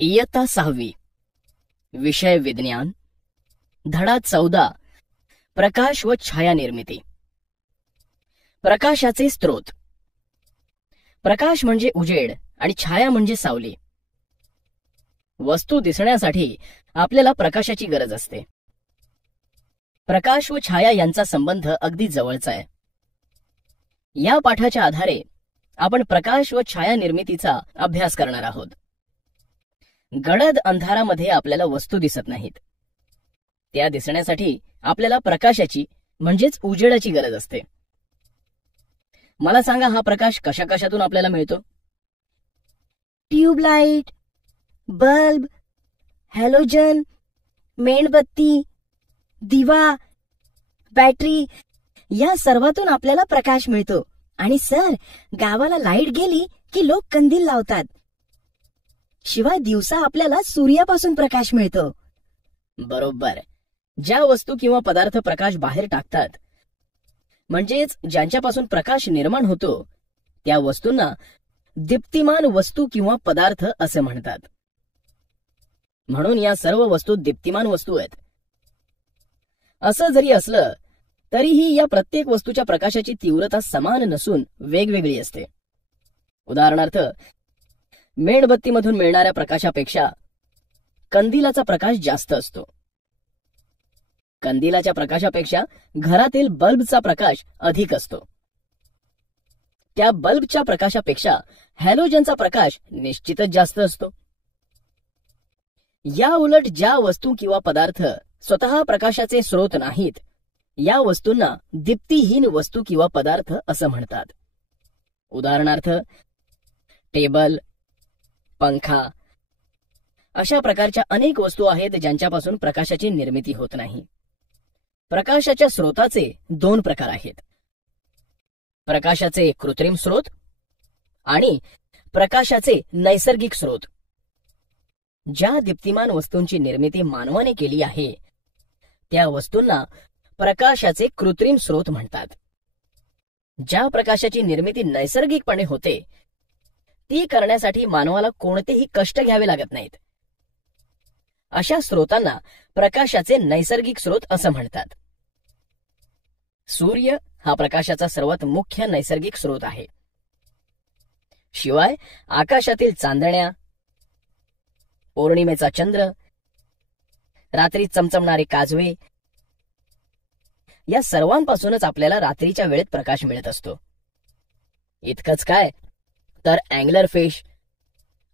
इयत्ता 6वी, विषय विज्ञान, धडा 14, प्रकाश व छाया निर्मिती. प्रकाशाचे स्रोत. प्रकाश म्हणजे उजेड आणि छाया म्हणजे सावली. वस्तू दिसण्यासाठी आपल्याला प्रकाशाची गरज असते. प्रकाश व छाया यांचा संबंध अगदी जवळचा आहे. या पाठाच्या आधारे आपण प्रकाश व छाया निर्मितीचा अभ्यास करणार आहोत. गडद अंधारामध्ये आपल्याला वस्तू दिसत नाहीत. त्या दिसण्यासाठी आपल्याला प्रकाशाची म्हणजेच उजेडाची गरज असते. मला सांगा, हा प्रकाश कशा कशातून आपल्याला मिळतो? ट्यूबलाइट, बल्ब, हॅलोजन, मेणबत्ती, दिवा, बॅटरी या सर्वातून आपल्याला प्रकाश मिळतो. आणि सर, गावाला लाईट गेली की लोक कंदील लावतात. शिवाय दिवसा आपल्याला सूर्यापासून प्रकाश मिळतो. बरोबर. ज्या वस्तू किंवा पदार्थ प्रकाश बाहेर टाकतात, म्हणजेच ज्यांच्यापासून प्रकाश निर्माण होतो, त्या वस्तूंना दीप्तिमान वस्तू किंवा पदार्थ असे म्हणतात. म्हणून या सर्व वस्तू दीप्तिमान वस्तू आहेत. असं जरी असलं तरीही या प्रत्येक वस्तूच्या प्रकाशाची तीव्रता समान नसून वेगवेगळी असते. उदाहरणार्थ, मेणबत्तीमधून मिळणाऱ्या प्रकाशापेक्षा कंदिलाचा प्रकाश जास्त असतो. कंदिलाच्या प्रकाशापेक्षा घरातील बल्बचा प्रकाश अधिक असतो. त्या बल्बच्या प्रकाशापेक्षा हॅलोजनचा प्रकाश निश्चितच जास्त असतो. या उलट ज्या वस्तू किंवा पदार्थ स्वतः प्रकाशाचे स्रोत नाहीत, या वस्तूंना दीप्तिहीन वस्तू किंवा पदार्थ असं म्हणतात. उदाहरणार्थ, टेबल, पंखा अशा प्रकारच्या अनेक वस्तू आहेत ज्यांच्यापासून प्रकाशाची निर्मिती होत नाही. प्रकाशाच्या स्रोताचे 2 प्रकार आहेत. प्रकाशाचे कृत्रिम स्रोत आणि प्रकाशाचे नैसर्गिक स्रोत. ज्या दीप्तिमान वस्तूंची निर्मिती मानवाने केली आहे, त्या वस्तूंना प्रकाशाचे कृत्रिम स्रोत म्हणतात. ज्या प्रकाशाची निर्मिती नैसर्गिकपणे होते, ती करण्यासाठी मानवाला कोणतेही कष्ट घ्यावे लागत नाहीत, अशा स्रोतांना प्रकाशाचे नैसर्गिक स्रोत असं म्हणतात. सूर्य हा प्रकाशाचा सर्वात मुख्य नैसर्गिक स्रोत आहे. शिवाय आकाशातील चांदण्या, पौर्णिमेचा चंद्र, रात्री चमचमणारे काजवे या सर्वांपासूनच आपल्याला रात्रीच्या वेळेत प्रकाश मिळत असतो. इतकंच काय, तर अँगलर फिश,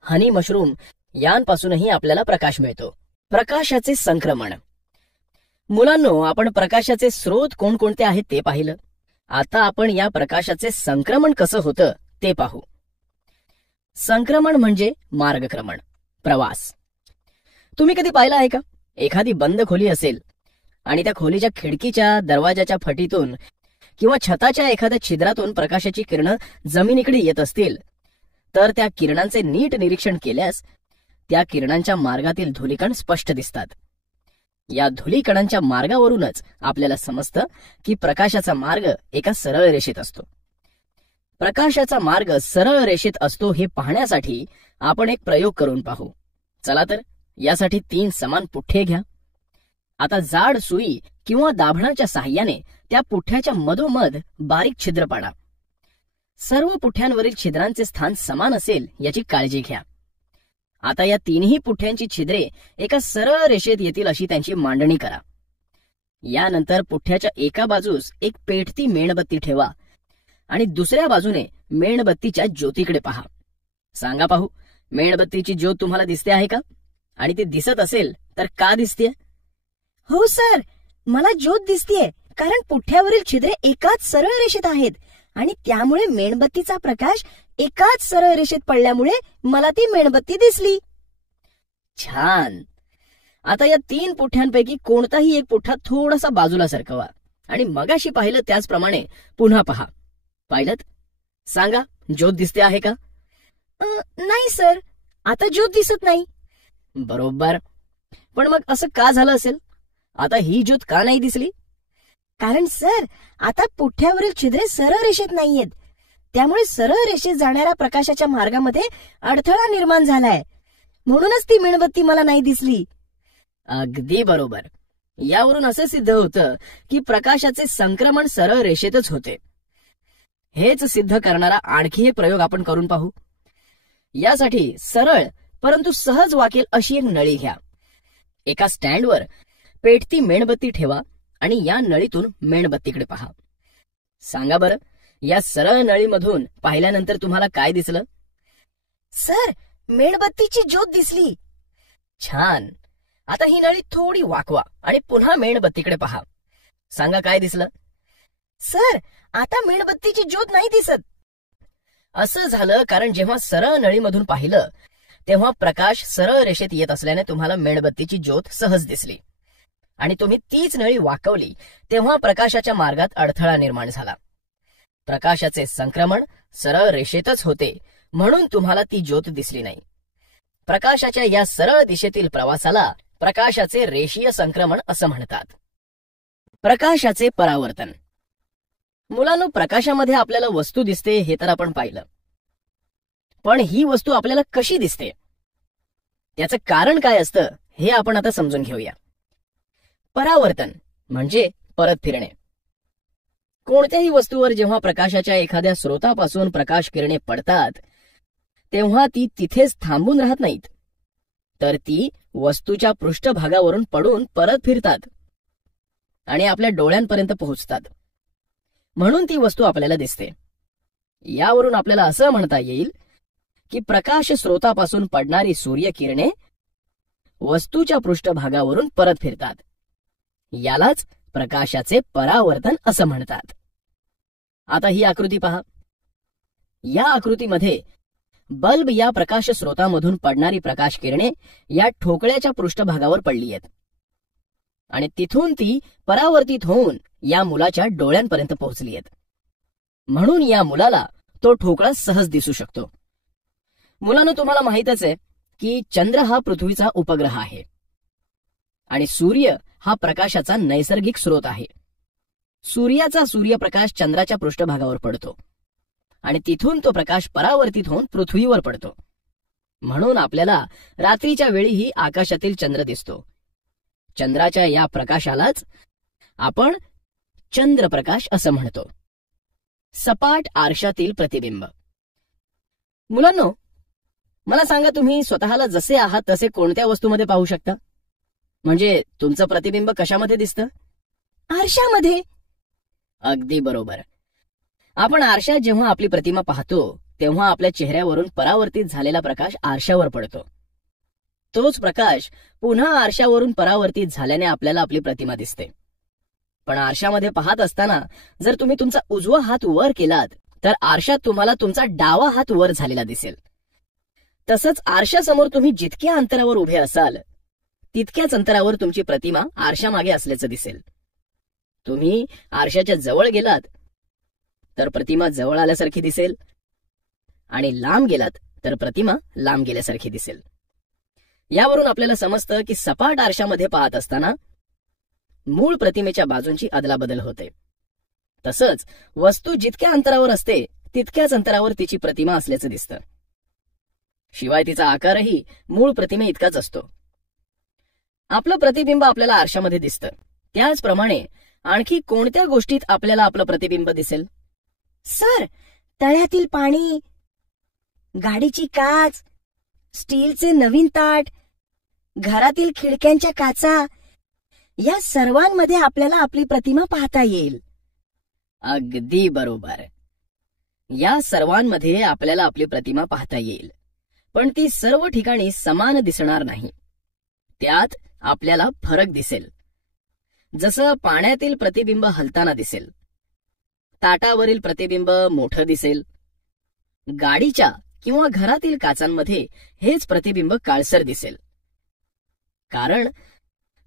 हनी मशरूम यांपासूनही आपल्याला प्रकाश मिळतो. प्रकाशाचे संक्रमण. मुलांनो, आपण प्रकाशाचे स्रोत कोणकोणते आहेत ते पाहिलं. आता आपण या प्रकाशाचे संक्रमण कसं होतं ते पाहू. संक्रमण म्हणजे मार्गक्रमण, प्रवास. तुम्ही कधी पाहिलं आहे का? एखादी बंद खोली असेल आणि त्या खोलीच्या खिडकीच्या, दरवाजाच्या फटीतून किंवा छताच्या एखाद्या छिद्रातून प्रकाशाची किरणं जमिनीकडे येत असतील, तर त्या किरणांचे नीट निरीक्षण केल्यास त्या किरणांच्या मार्गातील धूलिकण स्पष्ट दिसतात. या धूलिकणांच्या मार्गावरूनच आपल्याला समजतं की प्रकाशाचा मार्ग एका सरळ रेषेत असतो. प्रकाशाचा मार्ग सरळ रेषेत असतो हे पाहण्यासाठी आपण एक प्रयोग करून पाहू. चला तर, यासाठी 3 समान पुठ्ठे घ्या. आता जाड सुई किंवा दाभणाच्या साहाय्याने त्या पुठ्याच्या मधोमध बारीक छिद्र पाडा. सर्व पुठ्यांवरील छिद्रांचे स्थान समान असेल याची काळजी घ्या. आता या 3ही पुठ्यांची छिद्रे एका सरळ रेषेत येतील अशी त्यांची मांडणी करा. यानंतर पुठ्याच्या एका बाजूस एक पेटती मेणबत्ती ठेवा आणि दुसऱ्या बाजूने मेणबत्तीच्या ज्योतीकडे पहा. सांगा पाहू, मेणबत्तीची ज्योत तुम्हाला दिसते आहे का? आणि ती दिसत असेल तर का दिसते? हो सर, मला ज्योत दिसतेय, कारण पुठ्यावरील छिद्रे एकाच सरळ रेषेत आहेत आणि त्यामुळे मेणबत्तीचा प्रकाश एकाच सरळ रेषेत पडल्यामुळे मला ती मेणबत्ती दिसली. छान. आता या 3 पुठ्यांपैकी कोणताही एक पुठ्ठा थोडासा बाजूला सरकवा आणि मगाशी पाहिलं त्याचप्रमाणे पुन्हा पहा. पाहिलंत? सांगा, ज्योत दिसते आहे का? नाही सर, आता ज्योत दिसत नाही. बरोबर. पण मग असं का झालं असेल? आता ही ज्योत का नाही दिसली? कारण सर, आता पुठ्यावरील छिद्रे सरळ रेषेत नाहीयेत. त्यामुळे सरळ रेषेत जाणाऱ्या प्रकाशाच्या मार्गामध्ये अडथळा निर्माण झालाय. म्हणूनच ती मेणबत्ती मला नाही दिसली. अगदी बरोबर. यावरून असे सिद्ध होतं की प्रकाशाचे संक्रमण सरळ रेषेतच होते. हेच सिद्ध करणारा आणखी एक प्रयोग आपण करून पाहू. यासाठी सरळ परंतु सहज वाकेल अशी एक नळी घ्या. एका स्टँडवर पेटती मेणबत्ती ठेवा आणि या नळीतून मेणबत्तीकडे पहा. सांगा बरं, या सरळ नळीमधून पाहिल्यानंतर तुम्हाला काय दिसलं? सर, मेणबत्तीची ज्योत दिसली. छान. आता ही नळी थोडी वाकवा आणि पुन्हा मेणबत्तीकडे पहा. सांगा काय दिसलं? सर, आता मेणबत्तीची ज्योत नाही दिसत. असं झालं कारण जेव्हा सरळ नळीमधून पाहिलं तेव्हा प्रकाश सरळ रेषेत येत असल्याने तुम्हाला मेणबत्तीची ज्योत सहज दिसली आणि तुम्ही तीच नळी वाकवली तेव्हा प्रकाशाच्या मार्गात अडथळा निर्माण झाला. प्रकाशाचे संक्रमण सरळ रेषेतच होते म्हणून तुम्हाला ती ज्योत दिसली नाही. प्रकाशाच्या या सरळ दिशेतील प्रवासाला प्रकाशाचे रेषीय संक्रमण असं म्हणतात. प्रकाशाचे परावर्तन. मुलांनो, प्रकाशामध्ये आपल्याला वस्तू दिसते हे तर आपण पाहिलं, पण ही वस्तू आपल्याला कशी दिसते, त्याचं कारण काय असतं हे आपण आता समजून घेऊया. परावर्तन म्हणजे परत फिरणे. कोणत्याही वस्तूवर जेव्हा प्रकाशाच्या एखाद्या स्रोतापासून प्रकाश किरणे पडतात तेव्हा ती तिथेच थांबून राहत नाहीत, तर ती वस्तूच्या पृष्ठभागावरून पडून परत फिरतात आणि आपल्या डोळ्यांपर्यंत पोहोचतात. म्हणून ती वस्तू आपल्याला दिसते. यावरून आपल्याला असं म्हणता येईल की प्रकाश स्रोतापासून पडणारी सूर्यकिरणे वस्तूच्या पृष्ठभागावरून परत फिरतात. यालाच प्रकाशाचे परावर्तन असं म्हणतात. आता ही आकृती पहा. या आकृतीमध्ये बल्ब या प्रकाश स्रोतामधून पडणारी प्रकाश किरणे या ठोकळ्याच्या पृष्ठभागावर पडली आहेत आणि तिथून ती परावर्तित होऊन या मुलाच्या डोळ्यांपर्यंत पोहोचली आहेत. म्हणून या मुलाला तो ठोकळा सहज दिसू शकतो. मुलांनो, तुम्हाला माहीतच आहे की चंद्र हा पृथ्वीचा उपग्रह आहे आणि सूर्य हा प्रकाशाचा नैसर्गिक स्रोत आहे. सूर्याचा सूर्यप्रकाश चंद्राच्या पृष्ठभागावर पडतो आणि तिथून तो प्रकाश परावर्तित होऊन पृथ्वीवर पडतो. म्हणून आपल्याला रात्रीच्या वेळीही आकाशातील चंद्र दिसतो. चंद्राच्या या प्रकाशालाच आपण चंद्रप्रकाश असं म्हणतो. सपाट आरशातील प्रतिबिंब. मुलांनो, मला सांगा, तुम्ही स्वतःला जसे आहात तसे कोणत्या वस्तूमध्ये पाहू शकता? म्हणजे तुमचं प्रतिबिंब कशामध्ये दिसतं? आरशामध्ये. अगदी बरोबर. आपण आरशात जेव्हा आपली प्रतिमा पाहतो तेव्हा आपल्या चेहऱ्यावरून परावर्तित झालेला प्रकाश आरशावर पडतो. तोच प्रकाश पुन्हा आरशावरून परावर्तित झाल्याने आपल्याला आपली प्रतिमा दिसते. पण आरशामध्ये पाहत असताना जर तुम्ही तुमचा उजवा हात वर केलात तर आरशात तुम्हाला तुमचा डावा हात वर झालेला दिसेल. तसंच आरशासमोर तुम्ही जितक्या अंतरावर उभे असाल तितक्याच अंतरावर तुमची प्रतिमा आरशामागे असल्याचं दिसेल. तुम्ही आरशाच्या जवळ गेलात तर प्रतिमा जवळ आल्यासारखी दिसेल आणि लांब गेलात तर प्रतिमा लांब गेल्यासारखी दिसेल. यावरून आपल्याला समजतं की सपाट आरशामध्ये पाहत असताना मूळ प्रतिमेच्या बाजूंची अदलाबदल होते. तसंच वस्तू जितक्या अंतरावर असते तितक्याच अंतरावर तिची प्रतिमा असल्याचं दिसतं. शिवाय तिचा आकारही मूळ प्रतिमे इतकाच असतो. आपलं प्रतिबिंब आपल्याला आरशामध्ये दिसतं. त्याचप्रमाणे आणखी कोणत्या गोष्टीत आपल्याला आपलं प्रतिबिंब दिसेल? सर, तळ्यातील पाणी, गाडीची काच, स्टीलचे नवीन ताट, घरातील खिडक्यांच्या काचा, या सर्वांमध्ये आपल्याला आपली प्रतिमा पाहता येईल. अगदी बरोबर. या सर्वांमध्ये आपल्याला आपली प्रतिमा पाहता येईल, पण ती सर्व ठिकाणी समान दिसणार नाही. त्यात आपल्याला फरक दिसेल. जसं पाण्यातील प्रतिबिंब हलताना दिसेल, ताटावरील प्रतिबिंब मोठं दिसेल, गाडीच्या किंवा घरातील काचांमध्ये हेच प्रतिबिंब काळसर दिसेल. कारण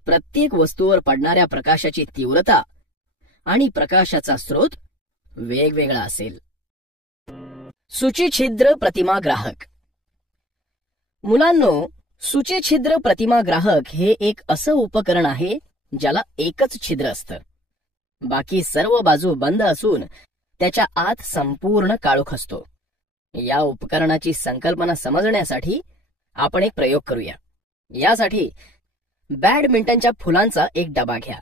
प्रत्येक वस्तूवर पडणाऱ्या प्रकाशाची तीव्रता आणि प्रकाशाचा स्रोत वेगवेगळा असेल. सूचिछिद्र प्रतिमा ग्राहक. मुलांनो, सूचिछिद्र प्रतिमा ग्राहक हे एक असं उपकरण आहे ज्याला एकच छिद्र असतं. बाकी सर्व बाजू बंद असून त्याच्या आत संपूर्ण काळोख असतो. या उपकरणाची संकल्पना समजण्यासाठी आपण एक प्रयोग करूया. यासाठी बॅडमिंटनच्या फुलांचा एक डबा घ्या.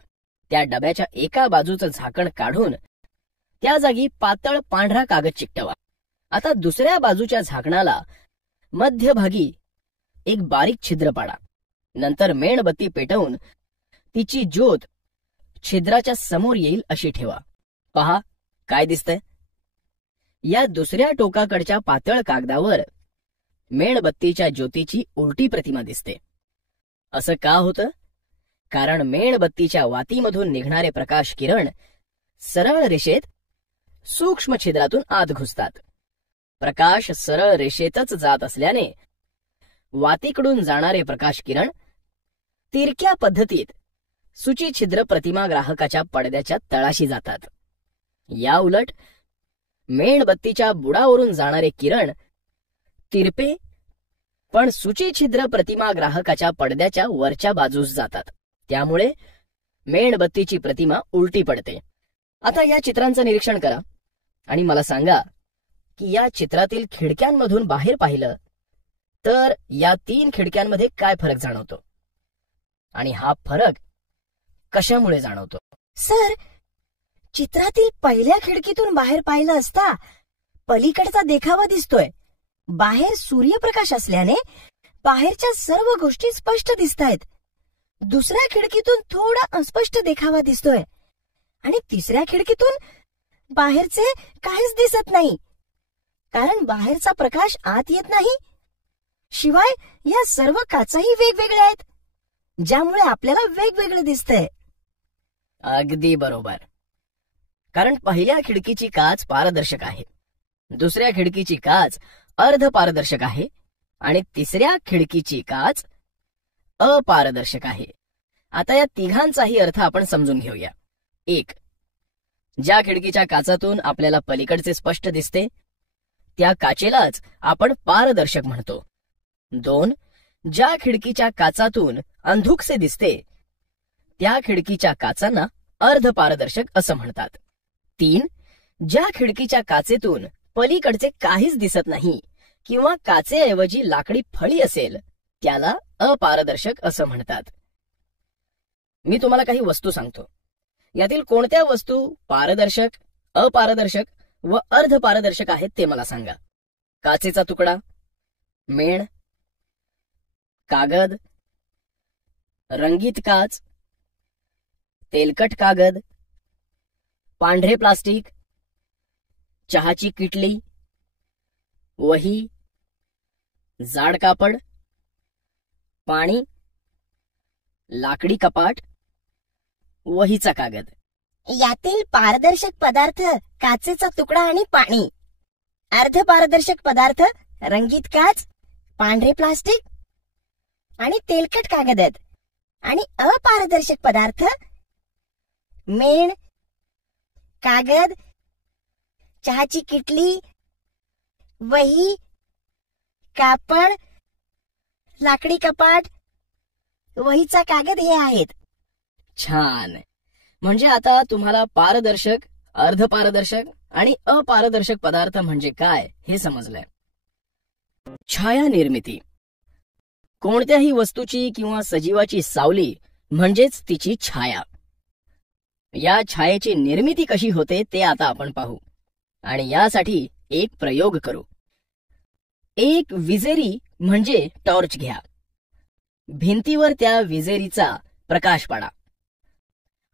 त्या डब्याच्या एका बाजूचं झाकण काढून त्या जागी पातळ पांढरा कागद चिकटवा. आता दुसऱ्या बाजूच्या झाकणाला मध्यभागी एक बारीक छिद्र पाडा. नंतर मेणबत्ती पेटवून तिची ज्योत छिद्राच्या समोर येईल अशी ठेवा. पहा काय दिसतंय. या दुसऱ्या टोकाकडच्या पातळ कागदावर मेणबत्तीच्या ज्योतीची उलटी प्रतिमा दिसते. असं का होतं? कारण मेणबत्तीच्या वातीमधून निघणारे प्रकाश किरण सरळ रेषेत सूक्ष्म छिद्रातून आत घुसतात. प्रकाश सरळ रेषेतच जात असल्याने वातीकडून जाणारे प्रकाश किरण तिरक्या पद्धतीत सूचीछिद्र प्रतिमा ग्राहकाच्या पडद्याच्या तळाशी जातात. या उलट मेणबत्तीच्या बुडावरून जाणारे किरण तिरपे पण सूचीछिद्र प्रतिमा ग्राहकाच्या पडद्याच्या वरच्या बाजूस जातात. त्यामुळे मेणबत्तीची प्रतिमा उलटी पडते. आता या चित्रांचं निरीक्षण करा आणि मला सांगा की या चित्रातील खिडक्यांमधून बाहेर पाहिलं तर या 3 खिडक्यांमध्ये काय फरक जाणवतो आणि हा फरक कशामुळे जाणवतो? सर, चित्रातील पहिल्या खिडकीतून बाहेर पाहिलं असता पलीकडचा देखावा दिसतोय. बाहेर सूर्यप्रकाश असल्याने बाहेरच्या सर्व गोष्टी स्पष्ट दिसतायत. दुसऱ्या खिडकीतून थोडा अस्पष्ट देखावा दिसतोय आणि तिसऱ्या खिडकीतून बाहेरचे काहीच दिसत नाही, कारण बाहेरचा प्रकाश आत येत नाही. शिवाय या सर्व काचाही वेगवेगळ्या आहेत, ज्यामुळे आपल्याला वेगवेगळं दिसतंय. अगदी बरोबर. कारण पहिल्या खिडकीची काच पारदर्शक आहे, दुसऱ्या खिडकीची काच अर्धपारदर्शक आहे आणि तिसऱ्या खिडकीची काच अपारदर्शक आहे. आता या तिघांचाही अर्थ आपण समजून घेऊया. 1. ज्या खिडकीच्या काचातून आपल्याला पलीकडचे स्पष्ट दिसते त्या काचेलाच आपण पारदर्शक म्हणतो. 2. ज्या खिडकीच्या काचातून अंधुकसे दिसते त्या खिडकीच्या काचांना अर्धपारदर्शक असं म्हणतात. 3. ज्या खिडकीच्या काचेतून पलीकडचे काहीच दिसत नाही किंवा काचेऐवजी लाकडी फळी असेल त्याला अपारदर्शक असं म्हणतात. मी तुम्हाला काही वस्तू सांगतो. यातील कोणत्या वस्तू पारदर्शक, अपारदर्शक व अर्धपारदर्शक आहेत ते मला सांगा. काचेचा तुकडा, मेण, कागद, रंगीत काच, तेलकट कागद, पांढरे प्लास्टिक, चहाची किटली, वही, जाड कापड, पाणी, लाकडी कपाट, वहीचा कागद. यातील पारदर्शक पदार्थ काचेचा तुकडा आणि पाणी, अर्धपारदर्शक पदार्थ रंगीत काच, पांढरे प्लास्टिक आणि तेलकट कागद आहेत आणि अपारदर्शक पदार्थ मेण, कागद, चहाची किटली, वही, कापड, लाकडी कपाट, वहीचा कागद हे आहेत. छान. म्हणजे आता तुम्हाला पारदर्शक, अर्धपारदर्शक आणि अपारदर्शक पदार्थ म्हणजे काय हे समजलंय. छाया निर्मिती. कोणत्याही वस्तूची किंवा सजीवाची सावली म्हणजेच तिची छाया. या छायेची निर्मिती कशी होते ते आता आपण पाहू आणि यासाठी एक प्रयोग करू. एक विजेरी म्हणजे टॉर्च घ्या. भिंतीवर त्या विजेरीचा प्रकाश पाडा.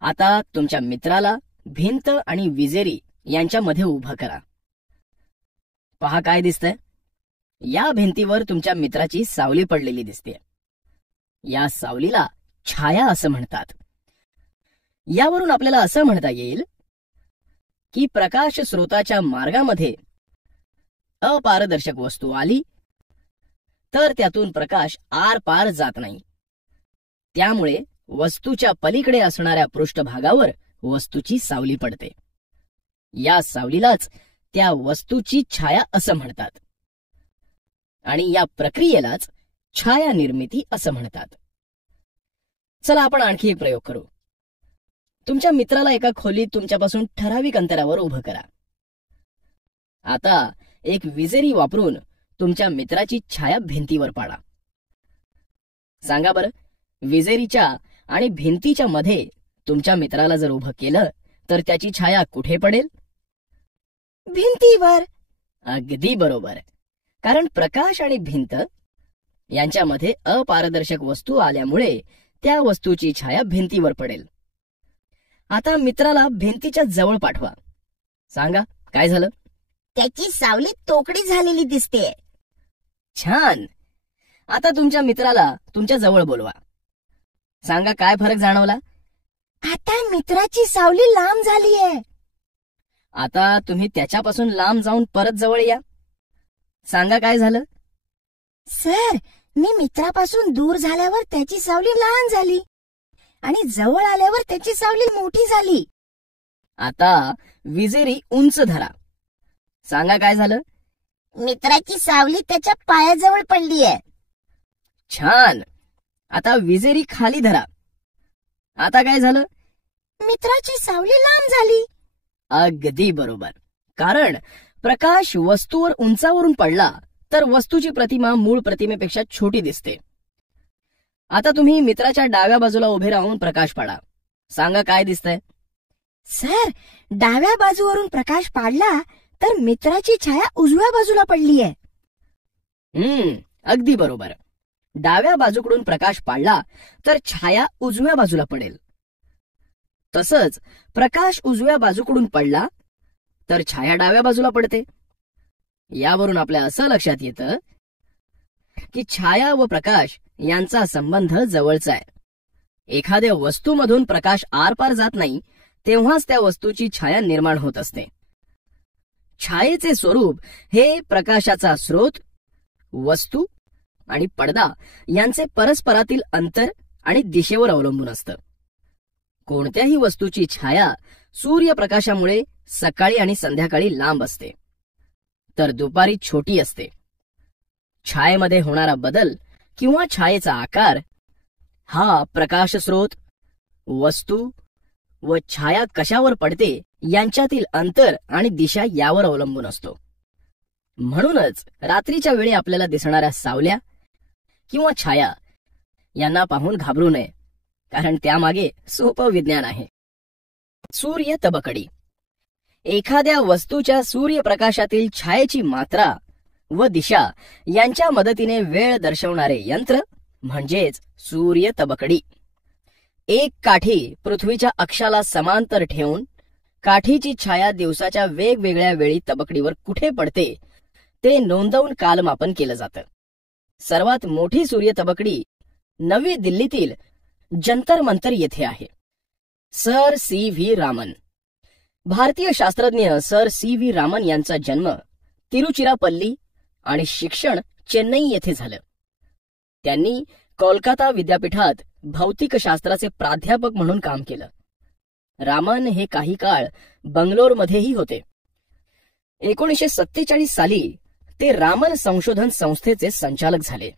आता तुमच्या मित्राला भिंत आणि विजेरी यांच्यामध्ये उभं करा. पहा काय दिसतंय. या भिंतीवर तुमच्या मित्राची सावली पडलेली दिसते. या सावलीला छाया असं म्हणतात. यावरून आपल्याला असं म्हणता येईल की प्रकाश स्रोताच्या मार्गामध्ये अपारदर्शक वस्तू आली तर त्यातून प्रकाश आरपार जात नाही. त्यामुळे वस्तूच्या पलीकडे असणाऱ्या पृष्ठभागावर वस्तूची सावली पडते. या सावलीलाच त्या वस्तूची छाया असं म्हणतात आणि या प्रक्रियेलाच छाया निर्मिती असं म्हणतात. चला आपण आणखी एक प्रयोग करू. तुमच्या मित्राला एका खोलीत तुमच्यापासून ठराविक अंतरावर उभं करा. आता एक विजेरी वापरून तुमच्या मित्राची छाया भिंतीवर पाडा. सांगा बरं, विजेरीच्या आणि भिंतीच्या मध्ये तुमच्या मित्राला जर उभं केलं तर त्याची छाया कुठे पडेल? भिंतीवर. अगदी बरोबर. कारण प्रकाश आणि भिंत यांच्यामध्ये अपारदर्शक वस्तू आल्यामुळे त्या वस्तूची छाया भिंतीवर पडेल. आता मित्राला भिंतीच्या जवळ पाठवा. सांगा काय झालं? त्याची सावली तोकडी झालेली दिसते. छान. आता तुमच्या मित्राला तुमच्या जवळ बोलवा. सांगा काय फरक जाणवला? आता मित्राची सावली लांब झालीये. आता तुम्ही त्याच्यापासून लांब जाऊन परत जवळ या. सांगा काय झालं? सर, मी मित्रापासून दूर झाल्यावर त्याची सावली लहान झाली आणि जवळ आल्यावर त्याची सावली मोठी झाली. आता विजेरी उंच धरा. सांगा काय झालं? मित्राची सावली त्याच्या पायाजवळ पडलीये. छान. आता विजेरी खाली धरा. आता काय झालं? मित्राची सावली लांब झाली. अगदी बरोबर. कारण प्रकाश वस्तूवर उंचावरून पडला तर वस्तूची प्रतिमा मूळ प्रतिमेपेक्षा छोटी दिसते. आता तुम्ही मित्राच्या डाव्या बाजूला उभे राहून प्रकाश पाडा. सांगा काय दिसतंय? सर, डाव्या बाजूवरून प्रकाश पाडला तर मित्राची छाया उजव्या बाजूला पडलीये. अगदी बरोबर. डाव्या बाजूकडून प्रकाश पाडला तर छाया उजव्या बाजूला पडेल. तसंच प्रकाश उजव्या बाजूकडून पडला तर छाया डाव्या बाजूला पडते. यावरून आपल्या असं लक्षात येतं की छाया व प्रकाश यांचा संबंध जवळचा आहे. एखाद्या वस्तूमधून प्रकाश आरपार जात नाही तेव्हाच त्या वस्तूची छाया निर्माण होत असते. छायेचे स्वरूप हे प्रकाशाचा स्रोत, वस्तू आणि पडदा यांचे परस्परातील अंतर आणि दिशेवर अवलंबून असतं. कोणत्याही वस्तूची छाया सूर्यप्रकाशामुळे सकाळी आणि संध्याकाळी लांब असते तर दुपारी छोटी असते. छायेमध्ये होणारा बदल किंवा छायेचा आकार हा प्रकाश स्रोत, वस्तू व छाया कशावर पडते यांच्यातील अंतर आणि दिशा यावर अवलंबून असतो. म्हणूनच रात्रीच्या वेळी आपल्याला दिसणाऱ्या सावल्या किंवा छाया यांना पाहून घाबरू नये, कारण त्यामागे सोपं विज्ञान आहे. सूर्य तबकडी. एखाद्या वस्तूच्या सूर्यप्रकाशातील छायेची मात्रा व दिशा यांच्या मदतीने वेळ दर्शवणारे यंत्र म्हणजेच सूर्य तबकडी. एक काठी पृथ्वीच्या अक्षाला समांतर ठेवून काठीची छाया दिवसाच्या वेगवेगळ्या वेळी तबकडीवर कुठे पडते ते नोंदवून कालमापन केलं जातं. सर्वात मोठी सूर्य तबकडी नवी दिल्लीतील जंतर मंतर येथे आहे. Sir C V Raman. भारतीय शास्त्रज्ञ सर सी व्ही रामन यांचा जन्म तिरुचिरापल्ली आणि शिक्षण चेन्नई येथे झालं. त्यांनी कोलकाता विद्यापीठात भौतिकशास्त्राचे प्राध्यापक म्हणून काम केलं. रामन हे काही काळ बंगलोरमध्येही होते. 1947 साली ते रामन संशोधन संस्थेचे संचालक झाले.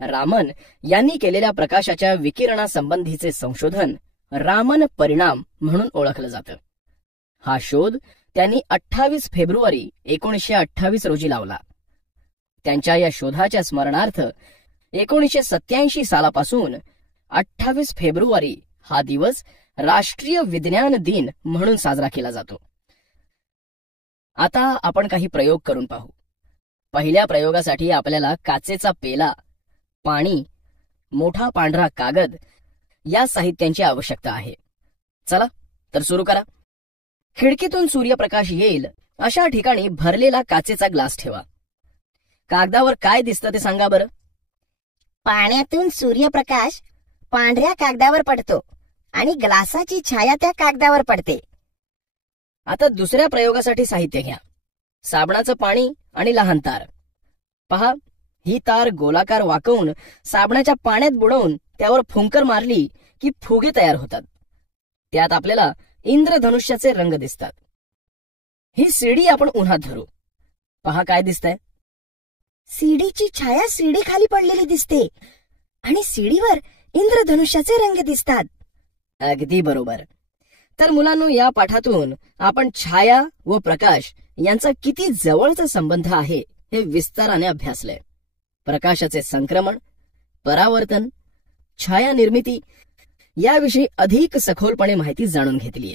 रामन यांनी केलेल्या प्रकाशाच्या विकिरणासंबंधीचे संशोधन रामन परिणाम म्हणून ओळखलं जातं. हा शोध त्यांनी 28 फेब्रुवारी 1928 रोजी लावला. त्यांच्या या शोधाच्या स्मरणार्थ 1987 सालापासून 28 फेब्रुवारी हा दिवस राष्ट्रीय विज्ञान दिन म्हणून साजरा केला जातो. आता आपण काही प्रयोग करून पाहू. पहिल्या प्रयोगासाठी आपल्याला काचेचा पेला, पाणी, मोठा पांढरा कागद या साहित्यांची आवश्यकता आहे. चला तर सुरू करा. खिडकीतून सूर्यप्रकाश येईल अशा ठिकाणी भरलेला काचेचा ग्लास ठेवा. कागदावर काय दिसतं ते सांगा बरं. पाण्यातून सूर्यप्रकाश पांढऱ्या कागदावर पडतो आणि ग्लासाची छाया त्या कागदावर पडते. आता दुसऱ्या प्रयोगासाठी साहित्य घ्या. साबणाचं पाणी आणि लहान तार. पहा, ही तार गोलाकार वाकवून साबणाच्या पाण्यात बुडवून त्यावर फुंकर मारली की फुगे तयार होतात. त्यात आपल्याला इंद्रधनुष्याचे रंग दिसतात. ही सीडी आपण उन्हात धरू. पहा काय दिसतंय. सीडीची छाया सीडी खाली पडलेली दिसते आणि सीडीवर इंद्रधनुष्याचे रंग दिसतात. अगदी बरोबर. तर मुलांनो, या पाठातून आपण छाया व प्रकाश यांचा किती जवळचा संबंध आहे हे विस्ताराने अभ्यासलंय. प्रकाशाचे संक्रमण, परावर्तन छाया निर्मिती याविषयी अधिक सखोलपणे माहिती जाणून घेतलीय.